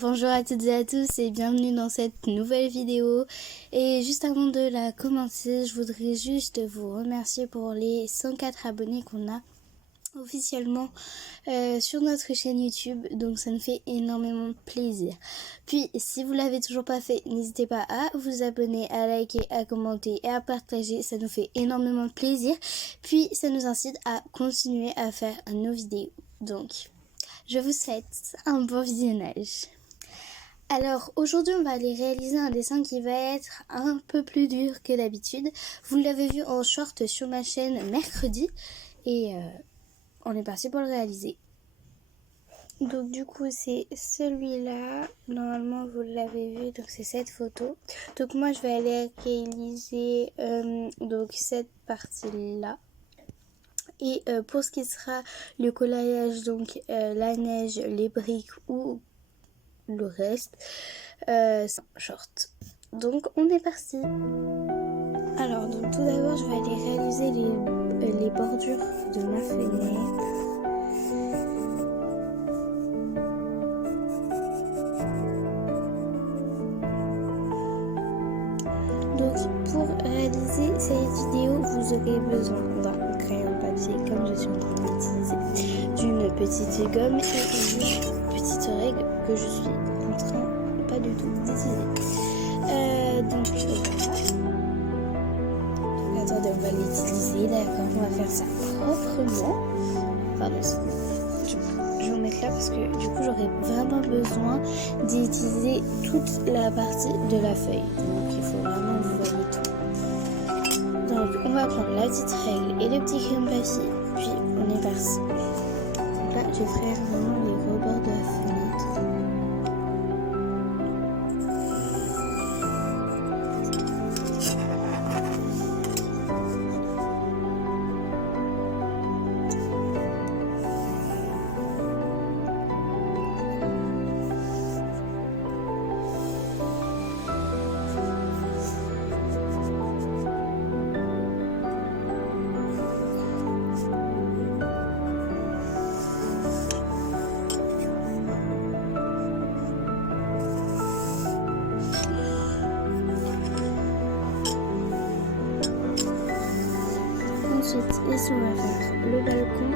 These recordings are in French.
Bonjour à toutes et à tous et bienvenue dans cette nouvelle vidéo. Et juste avant de la commencer, je voudrais juste vous remercier pour les 104 abonnés qu'on a officiellement sur notre chaîne YouTube, donc ça nous fait énormément plaisir. Puis si vous l'avez toujours pas fait, n'hésitez pas à vous abonner, à liker, à commenter et à partager, ça nous fait énormément plaisir. Puis ça nous incite à continuer à faire nos vidéos. Donc je vous souhaite un bon visionnage. Alors aujourd'hui on va aller réaliser un dessin qui va être un peu plus dur que d'habitude. Vous l'avez vu en short sur ma chaîne mercredi et on est parti pour le réaliser. Donc du coup c'est celui-là, normalement vous l'avez vu, donc c'est cette photo. Donc moi je vais aller réaliser donc cette partie-là. Et pour ce qui sera le coloriage, donc la neige, les briques ou le reste, c'est un short. Donc on est parti. Alors donc tout d'abord je vais aller réaliser les bordures de ma fenêtre. Donc pour réaliser cette vidéo vous aurez besoin d'un crayon de papier comme je suis en train d'utiliser, d'une petite gomme et une petite règle que je suis en train pas du tout d'utiliser. Donc voilà. Attendez, on va l'utiliser, d'accord, on va faire ça proprement. Pardon, je vais en mettre là parce que du coup j'aurais vraiment besoin d'utiliser toute la partie de la feuille. Donc il faut vraiment que vous voyez tout. Donc on va prendre la petite règle et le petit crayon de papier, puis on est parti. Donc là je vais faire vraiment les rebords de la fenêtre. Ensuite, ici on va faire le balcon.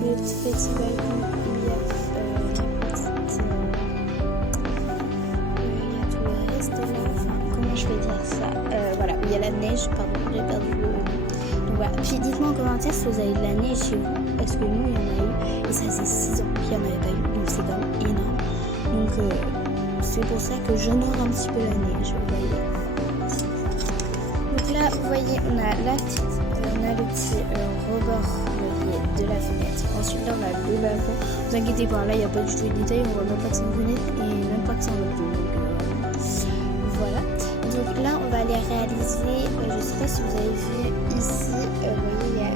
Le petit balcon, il y a tout le reste là. Enfin, comment je vais dire ça, voilà, il y a la neige, pardon, j'ai perdu le... Donc voilà, puis dites-moi en commentaire si vous avez de la neige chez vous, parce que nous il y en a eu, et ça faisait 6 ans qu'il n'y en avait pas eu, donc c'est quand même énorme. Donc c'est pour ça que j'honore un petit peu la neige, vous voyez. Donc là, vous voyez, on a le petit rebord de la fenêtre. Ensuite, là, on a le balcon. Ne vous inquiétez pas, là, il n'y a pas du tout de détails. On voit même pas que c'est une fenêtre et même pas que c'est un balcon. Donc voilà. Donc là, on va aller réaliser, je ne sais pas si vous avez vu ici, vous voyez, il y a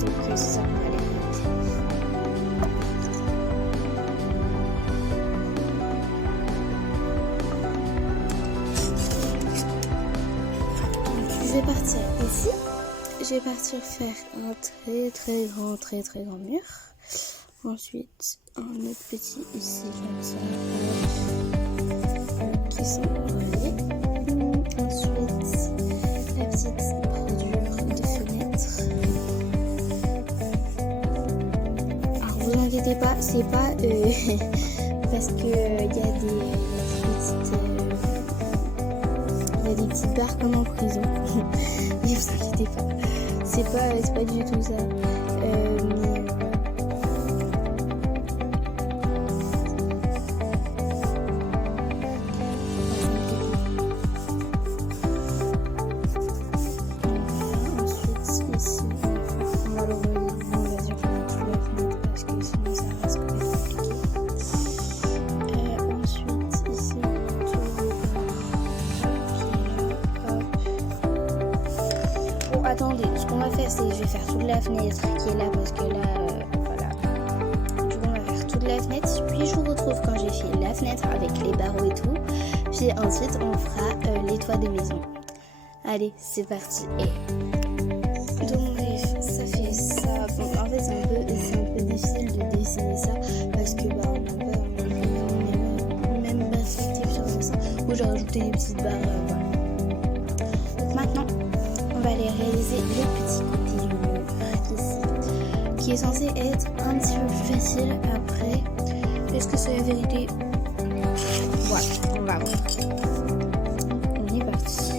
donc c'est ça, on va aller réaliser. Je vais partir ici, je vais partir faire un très grand mur. Ensuite un autre petit ici comme ça, qui sont reliés. Ensuite la petite bordure de fenêtre. Alors vous inquiétez pas, c'est pas parce que il y a des petites barres comme en prison. Ne vous inquiétez pas, c'est pas du tout ça. Ensuite ici, on va le relier. On va dire qu'on a tout la fenêtre parce que sinon ça reste quand même compliqué. Ensuite ici, tout le attendez, ce qu'on va faire, c'est que je vais faire toute la fenêtre qui est là parce que là, voilà. Du coup, on va faire toute la fenêtre. Puis je vous retrouve quand j'ai fait la fenêtre avec les barreaux et tout. Puis ensuite, on fera les toits des maisons. Allez, c'est parti. Et donc bref, ça fait ça. Bon, en fait, c'est un peu difficile de dessiner ça parce que bah on n'a pas la même perspective sur ça. Ou j'ai rajouté des petites barres. Voilà. Donc maintenant, on va aller réaliser le petit côté du mur ici, qui est censé être un petit peu plus facile. Après, est-ce que c'est la vérité? Voilà, on va voir. On est parti.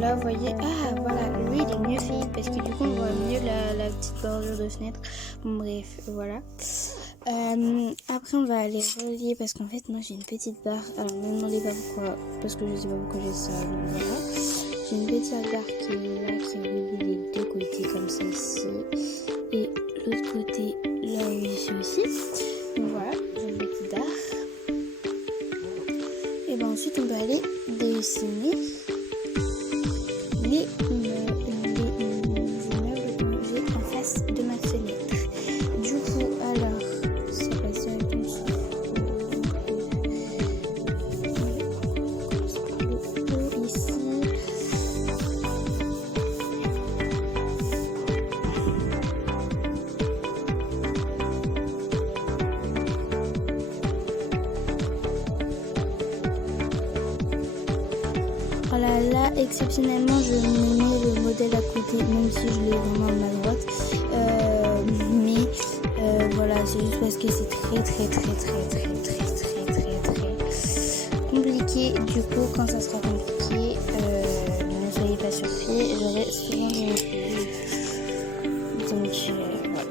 Là, vous voyez, ah voilà, lui il est mieux fait parce que du coup on voit mieux la petite bordure de fenêtre. Bon, bref, voilà. Après on va aller relier parce qu'en fait moi j'ai une petite barre. Alors ne me demandez pas pourquoi, parce que je sais pas pourquoi j'ai ça. Donc voilà, j'ai une petite barre qui est là, qui relie les deux côtés comme ça ici, et l'autre côté là où je suis aussi. Donc voilà, j'ai une petite barre. Et ben ensuite on va aller dessiner les immeubles que j'ai en face de ma fenêtre. Du coup, alors, ça passe directement sur le haut ici. Voilà, là, exceptionnellement, je me mets le modèle à côté, même si je l'ai vraiment à ma droite. Voilà, c'est juste parce que c'est très compliqué. Du coup, quand ça sera compliqué, ne soyez pas surpris, j'aurai souvent des excuses. Donc, voilà.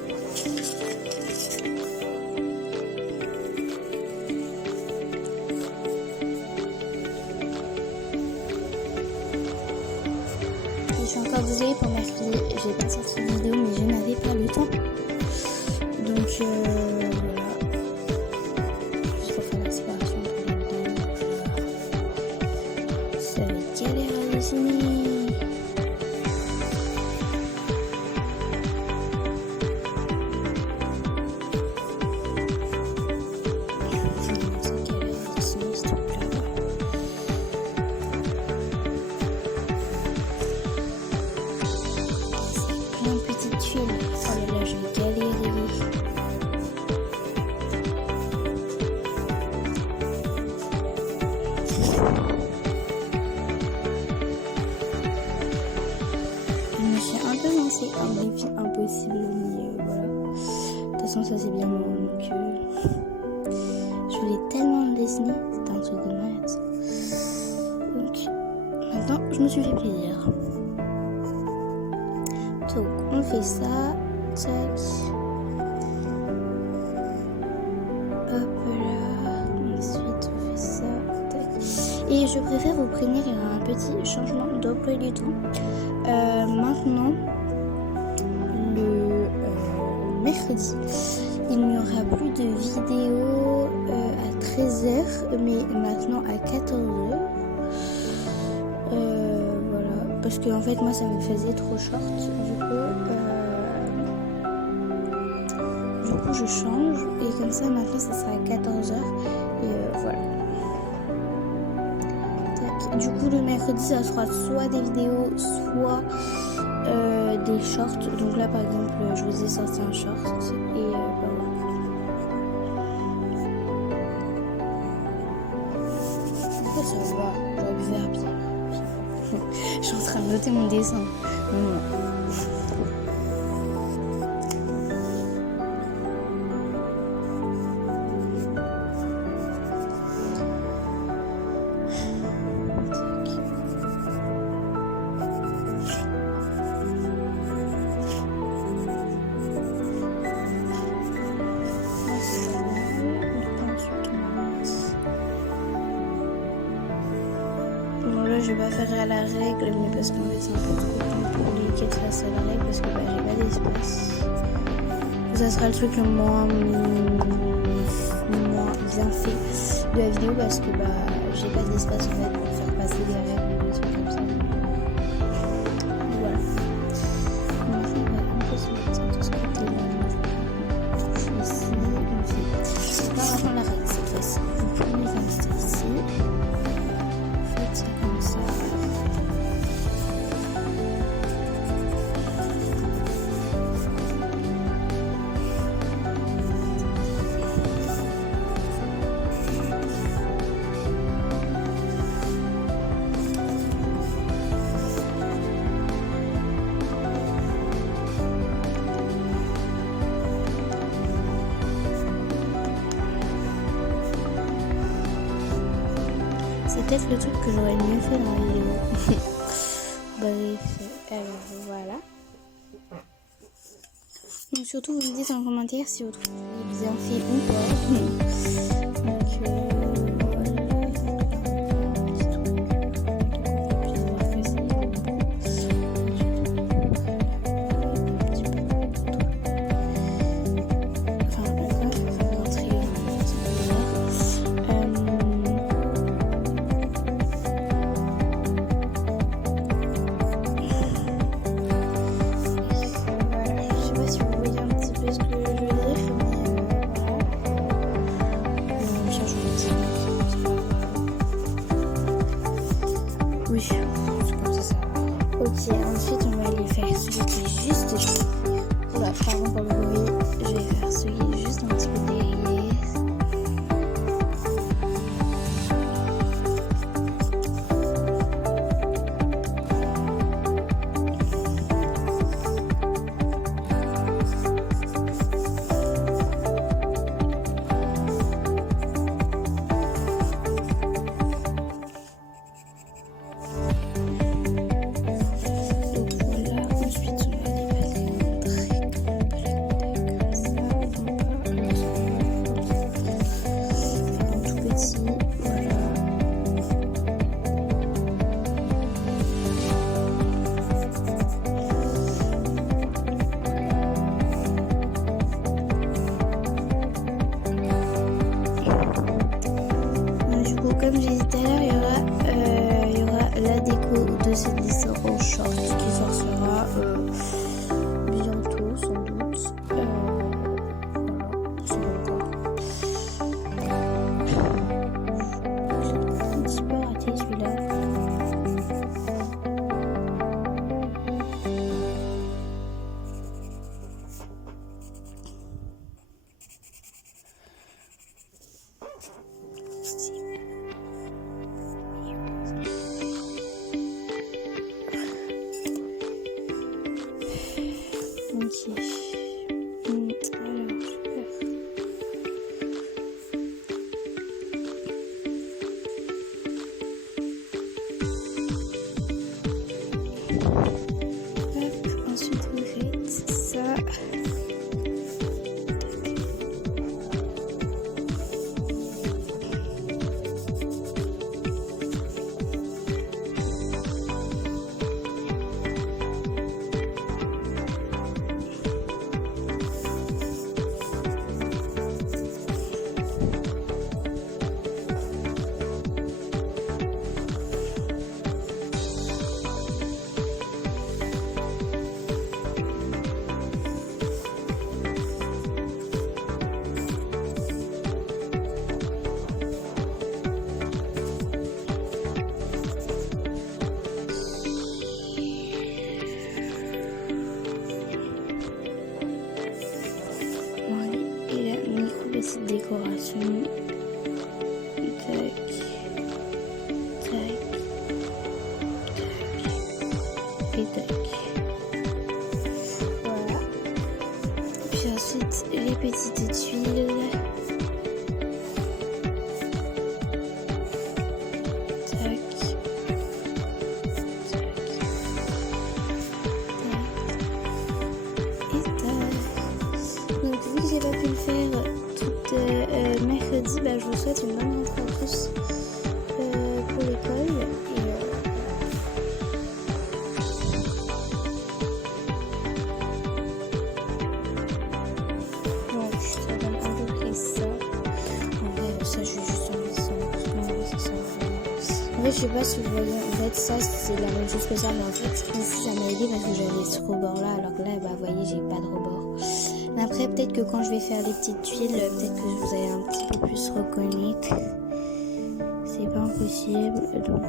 Je suis encore désolée pour mercredi, j'ai pas sorti de vidéo mais je n'avais pas le temps. Donc voilà. Juste pour faire la séparation pour les deux. Ça va être galère à dessiner. C'est un défi impossible, mais voilà. De toute façon, ça c'est bien marrant, donc je voulais tellement le dessiner, c'était un truc de malade. Donc maintenant, je me suis fait plaisir. Donc on fait ça, tac. Hop là, ensuite on fait ça, tac. Et je préfère vous prévenir, il y a un petit changement d'emploi du temps. Maintenant, mercredi, il n'y aura plus de vidéos à 13h, mais maintenant à 14h. Voilà, parce que en fait moi ça me faisait trop short, du coup je change et comme ça maintenant ça sera à 14h et voilà. Tac. Du coup le mercredi ça sera soit des vidéos, soit des shorts. Donc là par exemple je vous ai sorti un short et bah voilà. En fait ça va, j'aurais pu faire bien. Je suis en train de noter mon dessin. Je vais pas faire à la règle, mais parce qu'en fait c'est un peu trop compliqué de faire ça à la règle parce que bah, j'ai pas d'espace. Ça sera le truc le moins bien fait de la vidéo parce que bah j'ai pas d'espace en fait pour faire passer des règles et des trucs peut-être le truc que j'aurais mieux fait dans la vidéo. Bref, alors voilà. Donc surtout vous me dites en commentaire si vous trouvez bien fait ou pas. Donc oui, c'est comme ça. Ok, ensuite on va aller faire celui qui est juste. Voilà, pardon pour le bruit. Je vais faire celui qui est juste un petit peu derrière. Comme j'ai dit tout à l'heure, il y aura la déco de cette liste en short qui sortira bientôt sans doute. Voilà, c'est bon quoi. J'ai un petit peu raté celui-là. Ok. Alors, super. Hop, ensuite vous faites ça. Petite décoration. Tac, tac, tac et tac. Voilà. Puis ensuite les petites tuiles. Tac, tac, tac et tac. Donc vu que j'ai pas pu le faire mercredi, je vous souhaite une bonne rentrée à tous pour l'école. Donc je te donne à peu près ça. En vrai, ça je suis juste en dessin. En fait, je sais pas si vous voyez, en fait, ça c'est la même chose que ça, mais en fait, ici ça m'a aidé parce que j'avais ce rebord là, alors que là, vous voyez, j'ai pas de rebord. Mais après, peut-être que quand je vais faire les petites tuiles, peut-être que vous allez un petit peu plus reconnaître. C'est pas impossible, donc...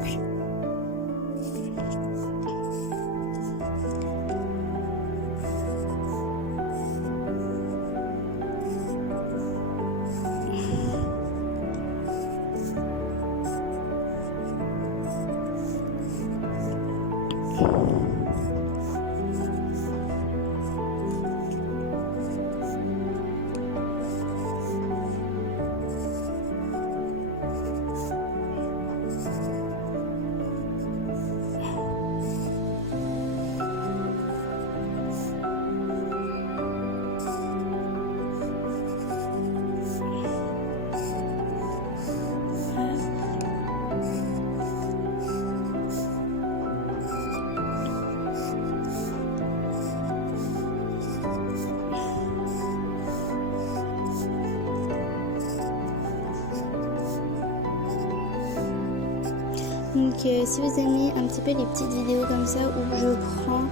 Donc si vous aimez un petit peu les petites vidéos comme ça où je prends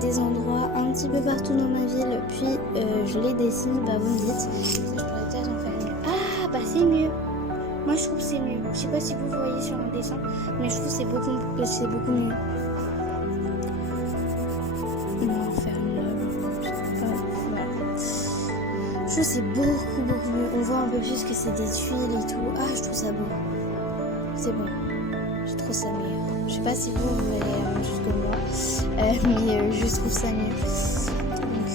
des endroits un petit peu partout dans ma ville, puis je les dessine, bah vous me dites. Ça, je pourrais peut-être en faire mieux. Ah bah c'est mieux. Moi je trouve que c'est mieux. Je sais pas si vous voyez sur mon dessin, mais je trouve que c'est beaucoup mieux. On va en faire une. Voilà. Je trouve que c'est beaucoup mieux. On voit un peu plus que c'est des tuiles et tout. Ah je trouve ça beau. C'est bon. Je trouve ça mieux. Je sais pas si vous voyez la même chose que moi, mais je trouve ça mieux. Donc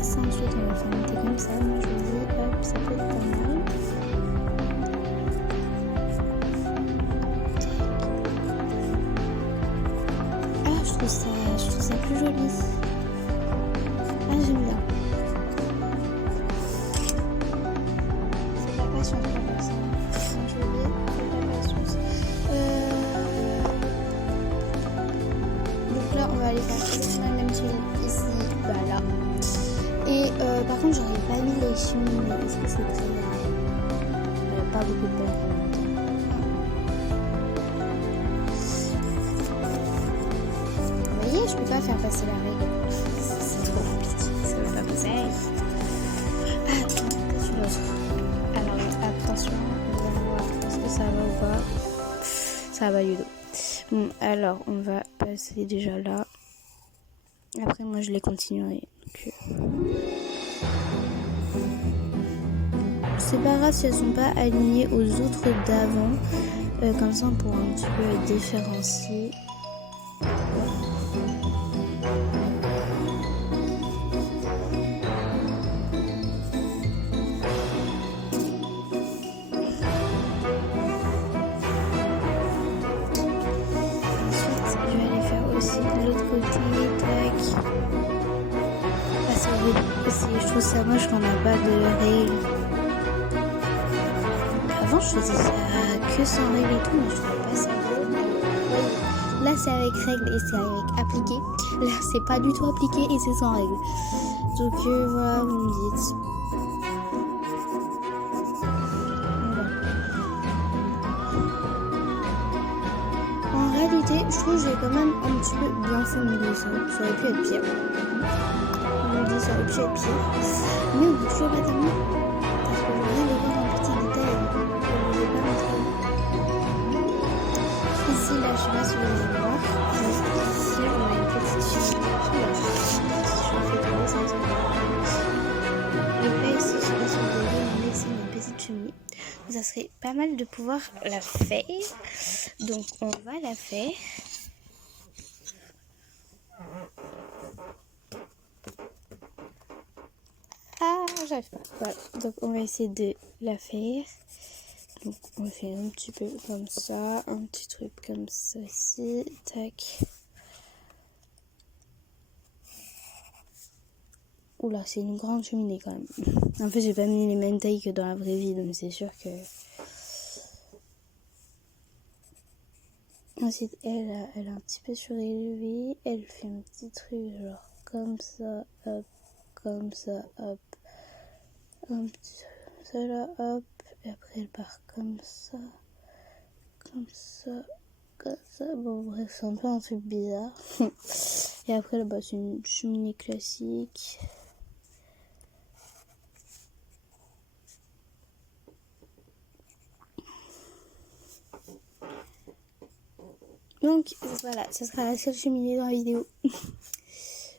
ça ensuite on va faire monter comme ça. Moi je me dis hop, ça peut être pas mal. Ah je trouve ça plus joli. Ah j'aime bien. C'est la passion de faire ça. C'est joli. Donc là on va aller faire la même chose ici, bah là. Et par contre j'aurais pas mis les cheminées, mais est-ce que c'est très grave? Pas beaucoup de place en même temps. Vous voyez, je peux pas faire passer la règle. C'est trop compliqué, ça veut pas passer. Attends, qu'est-ce que alors attention, on va voir est-ce que ça va ou pas. Ça va du tout. Bon, alors on va passer déjà là. Après, moi je les continuerai. Donc, c'est pas grave si elles sont pas alignées aux autres d'avant. Comme ça, on pourra un petit peu différencier. L'autre côté, tac. Ah, c'est horrible. Je trouve ça moche qu'on n'a pas de règles. Avant, je faisais ça que sans règles et tout, mais je trouvais pas ça beau. Là, c'est avec règles et c'est avec appliqué. Là, c'est pas du tout appliqué et c'est sans règles. Donc, voilà, vous me dites. En réalité, je trouve que j'ai quand même un petit peu bien fait mon dessin. Ça aurait pu être pire. On me dit ça aurait pu être pire. Mais on peut toujours pas terminer. Parce que je viens de voir un petit détail. Je ne vais pas montrer. Ici, là, je sais pas si vous allez voir. Ici, on a une petite cheminée. Je vais faire tomber ça. Et là, ici, je sais pas si vous voyez, on a ici une petite cheminée. Ça serait pas mal de pouvoir la faire. Donc on va la faire. Ah, j'arrive pas. Voilà. Donc on va essayer de la faire. Donc on fait un petit peu comme ça, un petit truc comme ça ici. Tac. Oula, c'est une grande cheminée quand même. En fait, j'ai pas mis les mêmes tailles que dans la vraie vie, donc c'est sûr que. Ensuite, elle est un petit peu surélevée. Elle fait un petit truc genre comme ça, hop, comme ça, hop. Un petit ça là, hop. Et après, elle part comme ça, comme ça, comme ça. Bon, bref, c'est un peu un truc bizarre. Et après, là-bas, c'est une cheminée classique. Donc voilà, ça sera la seule cheminée dans la vidéo.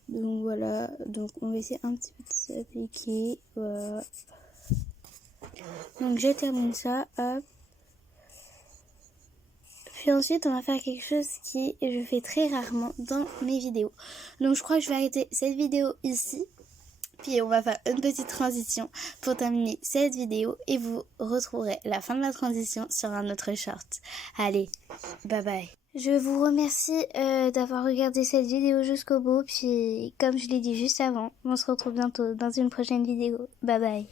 Donc voilà, donc on va essayer un petit peu de s'appliquer. Voilà. Donc je termine ça, hop. Puis ensuite on va faire quelque chose qui je fais très rarement dans mes vidéos. Donc je crois que je vais arrêter cette vidéo ici. Puis on va faire une petite transition pour terminer cette vidéo et vous retrouverez la fin de la transition sur un autre short. Allez, bye bye. Je vous remercie d'avoir regardé cette vidéo jusqu'au bout. Puis comme je l'ai dit juste avant, on se retrouve bientôt dans une prochaine vidéo. Bye bye.